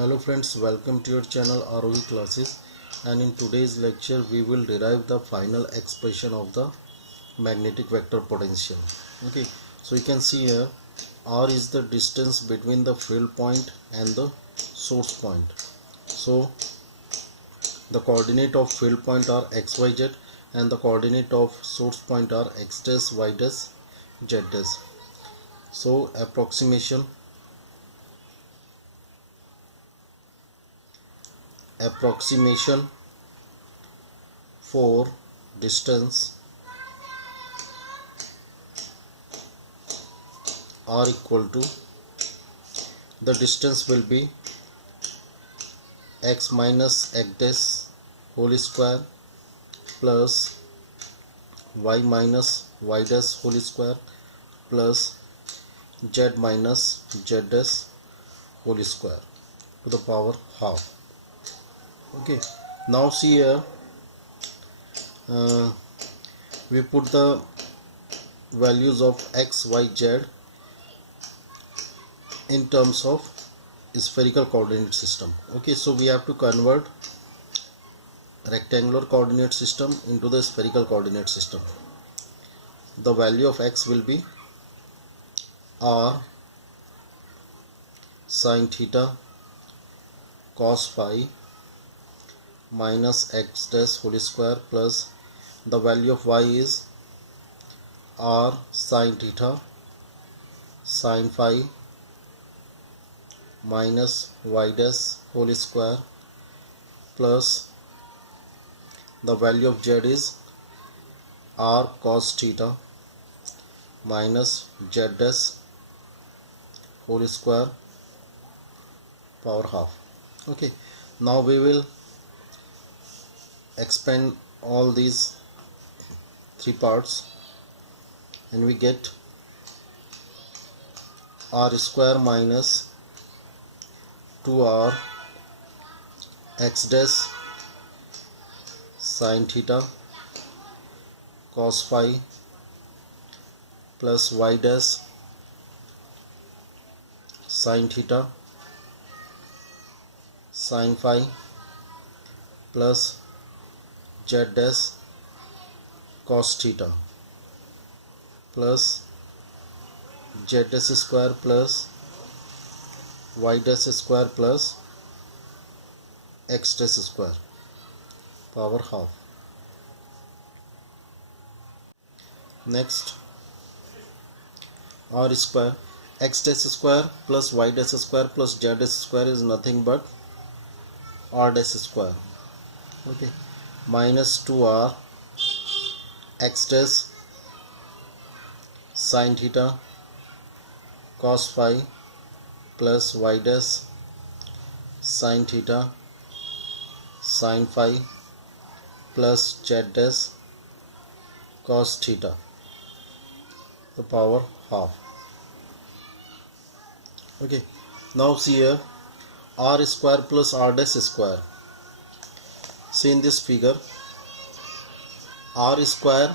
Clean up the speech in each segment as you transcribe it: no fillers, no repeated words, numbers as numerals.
Hello friends, welcome to your channel ROE classes, and in today's lecture we will derive the final expression of the magnetic vector potential. Okay, so you can see here R is the distance between the field point and the source point. So the coordinate of field point are x, y, z, and the coordinate of source point are x dash, y dash, z dash. So approximation for distance r equal to, the distance will be x minus x dash whole square plus y minus y dash whole square plus z minus z dash whole square to the power half. Okay, now see here, we put the values of x, y, z in terms of spherical coordinate system. Okay, so we have to convert rectangular coordinate system into the spherical coordinate system. The value of x will be r sin theta cos phi minus x dash whole square plus the value of y is r sin theta sin phi minus y dash whole square plus the value of z is r cos theta minus z dash whole square power half. Okay, now we will expand all these three parts and we get r square minus 2r x dash sin theta cos phi plus y dash sin theta sin phi plus z dash cos theta plus z dash square plus y dash square plus x dash square power half. Next, r square x dash square plus y dash square plus z dash square is nothing but r dash square. Okay, minus 2r x dash sin theta cos phi plus y dash sin theta sin phi plus z dash cos theta the power half. Okay, now see here r square plus r dash square. See in this figure, r square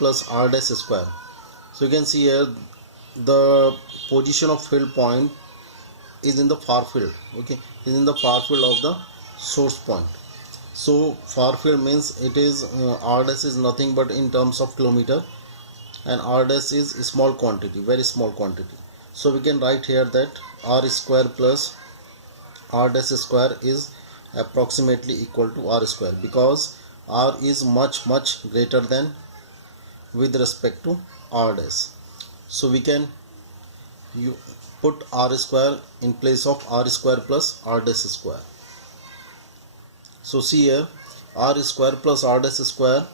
plus r dash square. So you can see here the position of field point is in the far field. Okay, is in the far field of the source point. So far field means it is r dash is nothing but in terms of kilometer and r dash is a small quantity, very small quantity. So we can write here that r square plus r dash square is approximately equal to r square, because r is much greater than with respect to r dash. So we can put r square in place of r square plus r dash square. So see here, r square plus r dash square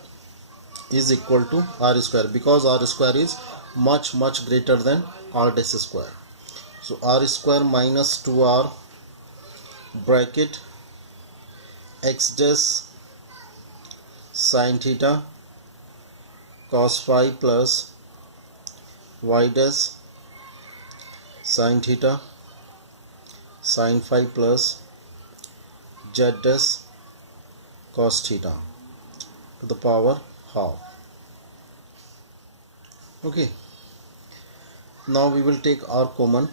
is equal to r square, because r square is much greater than r dash square. So r square minus 2r bracket x dash sin theta cos phi plus y dash sin theta sin phi plus z dash cos theta to the power half. Okay, now we will take r common.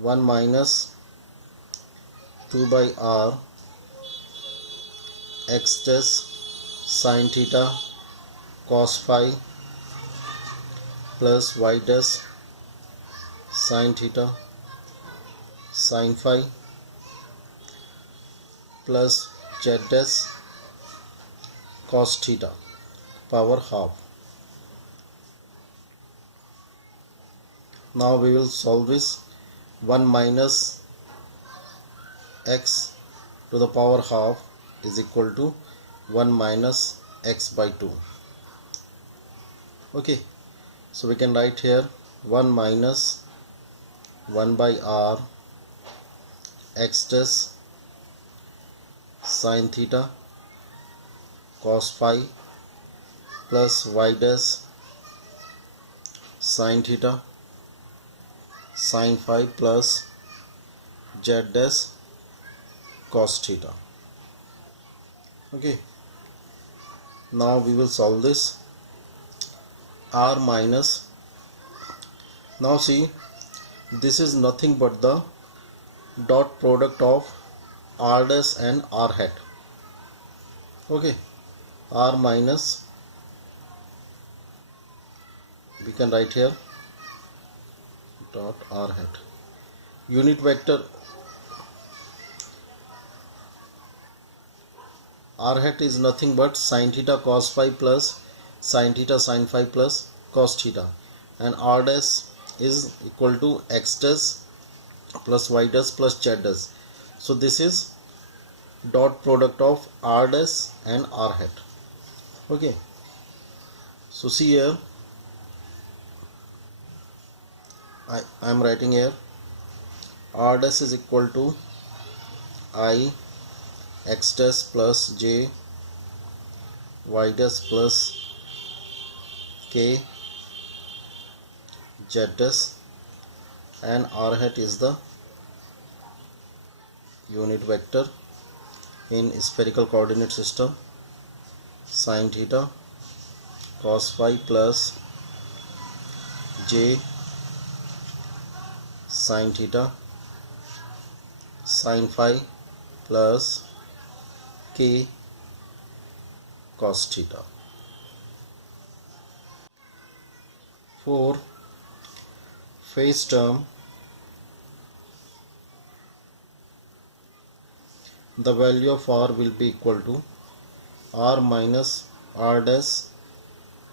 1 minus 2 by r x dash sin theta cos phi plus y dash sin theta sin phi plus z dash cos theta power half. Now we will solve this. 1 minus x to the power half is equal to 1 minus x by 2. Okay, so we can write here 1 minus 1 by r x dash sin theta cos phi plus y dash sin theta sin phi plus z dash cos theta. Okay, now we will solve this. R minus, now see, this is nothing but the dot product of r dash and r hat. Okay, r minus, we can write here dot r hat. Unit vector r hat is nothing but sin theta cos phi plus sin theta sin phi plus cos theta, and r dash is equal to x dash plus y dash plus z dash. So this is dot product of r dash and r hat. Okay, so see here, I am writing here r dash is equal to I x dash plus j y dash plus k z dash, and r hat is the unit vector in spherical coordinate system. Sin theta cos phi plus j sin theta sin phi plus k cos theta. For phase term, the value of r will be equal to r minus r dash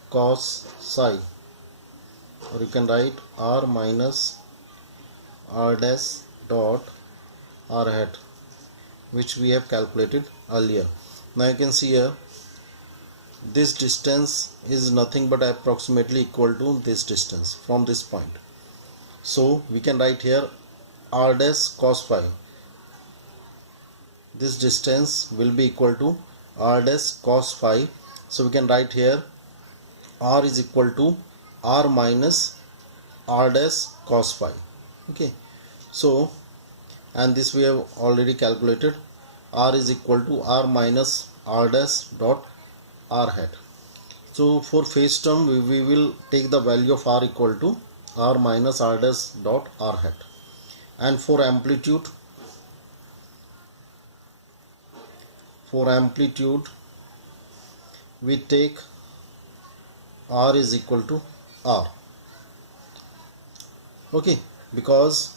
cos psi, or you can write r minus r dash dot r hat, which we have calculated earlier. Now you can see here, this distance is nothing but approximately equal to this distance from this point. So we can write here r dash cos phi. This distance will be equal to r dash cos phi. So we can write here r is equal to r minus r dash cos phi. Okay, so, and this we have already calculated, r is equal to r minus r dash dot r hat. So for phase term we will take the value of r equal to r minus r dash dot r hat, and for amplitude we take r is equal to r. Okay, because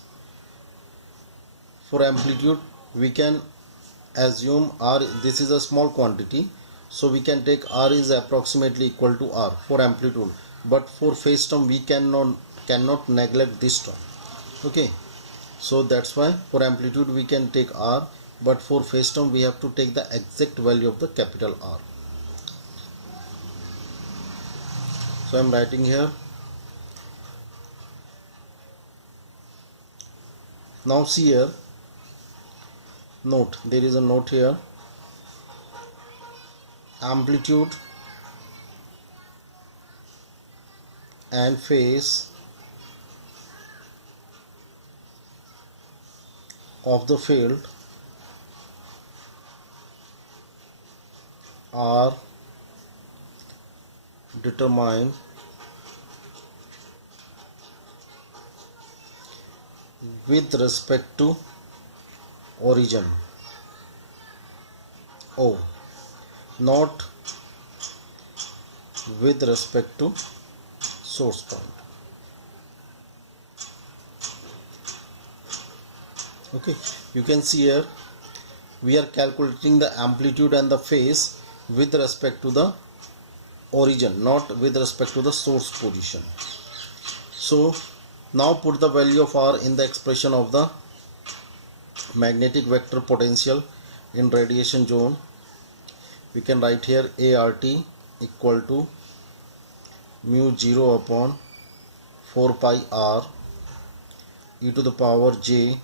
for amplitude we can assume r, this is a small quantity, so we can take r is approximately equal to r for amplitude, but for phase term we cannot neglect this term. Okay, so that's why for amplitude we can take r, but for phase term we have to take the exact value of the capital R. So I am writing here. Now see here, note, there is a note here, amplitude and phase of the field are determined with respect to origin O, not with respect to source point. Okay, you can see here we are calculating the amplitude and the phase with respect to the origin, not with respect to the source position. So now put the value of R in the expression of the magnetic vector potential in radiation zone. We can write here ART equal to mu 0 upon 4 pi R e to the power j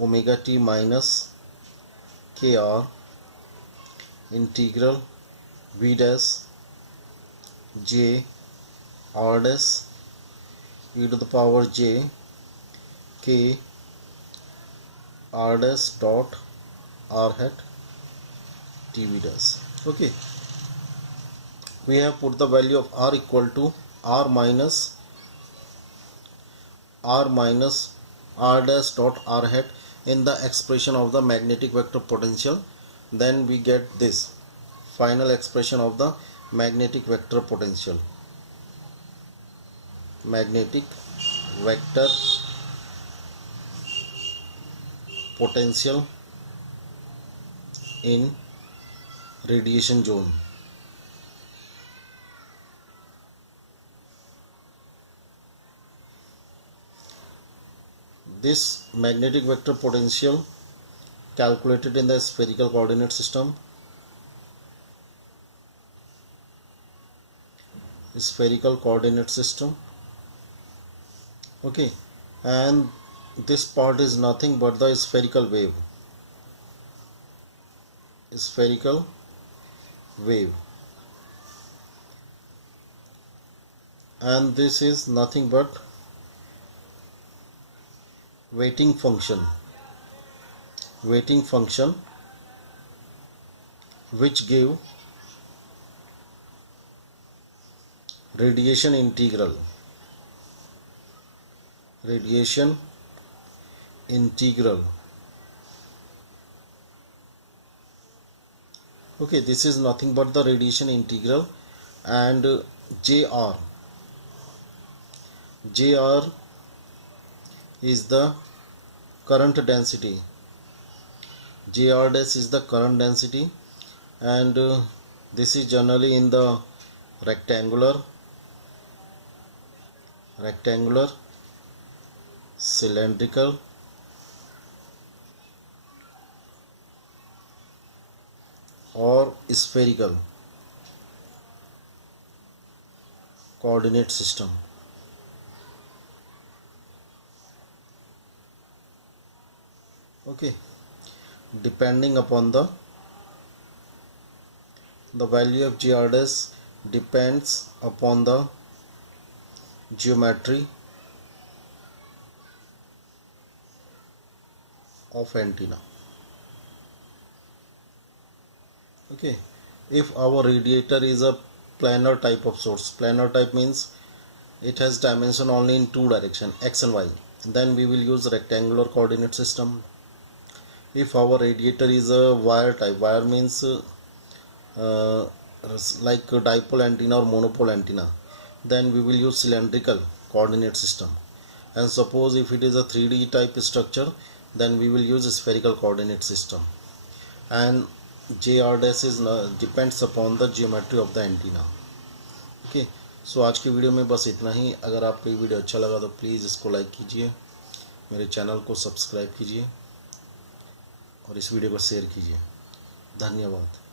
omega t minus kr integral v dash j r dash e to the power j k r dash dot r hat tv dash. Okay, we have put the value of r equal to r minus r dash dot r hat in the expression of the magnetic vector potential. Then we get this final expression of the magnetic vector potential. Magnetic vector potential in radiation zone. This magnetic vector potential calculated in the spherical coordinate system. Spherical coordinate system. Okay, and this part is nothing but the spherical wave. Spherical wave, and this is nothing but weighting function which give radiation integral. Okay, this is nothing but the radiation integral, and JR is the current density. JR dash is the current density, and this is generally in the rectangular, cylindrical, or spherical coordinate system. Okay, depending upon the value of GR dash depends upon the geometry of antenna. Okay, if our radiator is a planar type of source, planar type means it has dimension only in two directions, x and y, then we will use rectangular coordinate system. If our radiator is a wire type, wire means like a dipole antenna or monopole antenna, then we will use cylindrical coordinate system. And suppose if it is a 3D type structure, then we will use a spherical coordinate system. And JR dash is depends upon the geometry of the antenna. Okay, सो आज की video में बस इतना ही. अगर आपको ये video अच्छा लगा तो प्लीज़ इसको लाइक कीजिए, मेरे चैनल को सब्सक्राइब कीजिए और इस वीडियो को शेयर कीजिए. धन्यवाद.